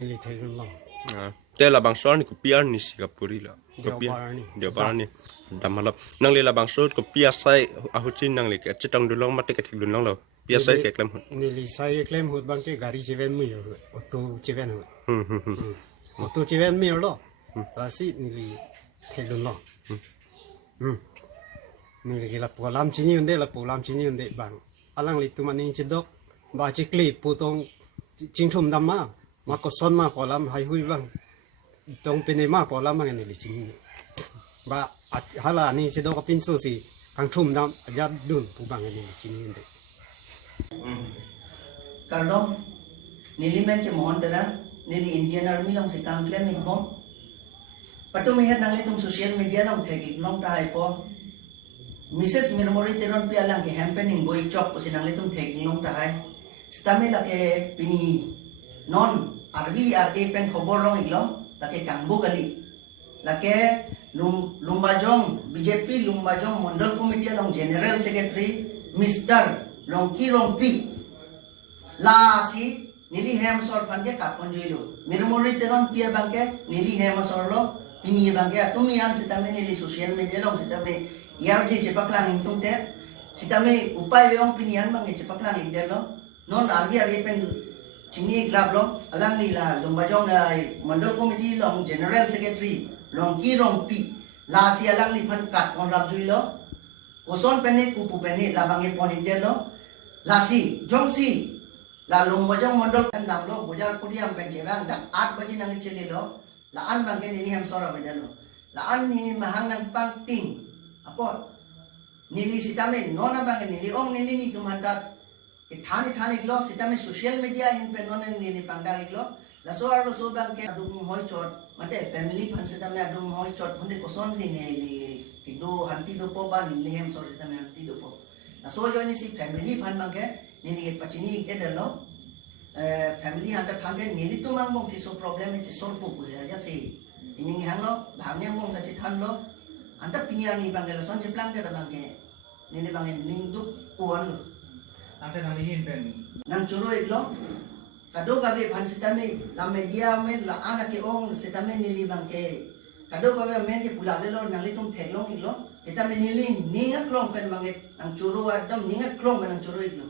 Ili thaigun long. Te la bang sol ni ko piar ni Singapore la. Ko Dia piar. barani. Dia barani. Damalap. Nang le la bang sol ko piar sai ahucin nang le ke cetang dulong mate ke thik dulong lo. Piar sai ke klem. Nili sai klem hut bang ke gari cheven mu yo. Auto cheven hut. Auto cheven mi lo. Lasi nili thaigun long. Nili la polam chini unde la polam chini unde bang. Alang li tu mani chedok ba chikli putong chingthum damma ma ko son ma polam hai hui bang. Tong pene ma polam ma nili chini. Ba hala ni chedok pin so si kang thum dam ajat dun pu bang nili chini unde. Kardom nili men ke mohon tera nili Indian Army long se kam claim ik bom patu meher nang tum social media long thegik long ta hai po Mrs. Mirmori teron pi alang ke happening boy chop po sinang tum thegik long ta hai stamela ke pini non RVRA pen khobor long iglo lake kangbu gali lake Lumbajong BJP Lumbajong Mondal Committee long General Secretary Mr. Longki Longpi la si nili hem sor phanke katpon joilo mirmori teron pia bangke nili hem sor lo pini bangke tumi am sitame nili social media lo sitame yarje chepaklang intung te sitame upai weong pinian bangke chepaklang indel lo non RVRA pen chini glab lo alang ni la Lumbajong Mandal Committee long General Secretary Longki Longpi la si alang ni phan katpon rap joilo koson pene kupu pene la bangke pon indel lo lasi jongsi la Lumbajong Mandal kandam lo bujar kudiam pencebang dak 8 baji nang chele lo la an bangke ni ham sora bedalo la an ni mahang nang pangting apo nili sitame nona bangke nili ong nili ni tumanda ke thani glo sitame social media in pe nona nili pangda glo la so ar lo so bangke adum hoi chot mate family phan sitame adum hoi chot phunde koson si nili kido hanti do po ba nili ham sora sitame hanti do po la so jo ni si family phan bangke nili ke pachini edelo family hanta thangge nili tu mang mong si so problem e so pu pu ya se ini hang lo bhangnya mong ta chi than lo anta pinya ni bangela son che plang de bangke nili bangge ning du puan lo ante nang hin pen nang churo iklo kado gawe bhan sitame la media me la ana ke ong sitame nili bangke kado gawe men ke pula lo nang li tum thelong iklo kita menili ninga klong pen bangge nang churo adam ninga klong nang churo iklo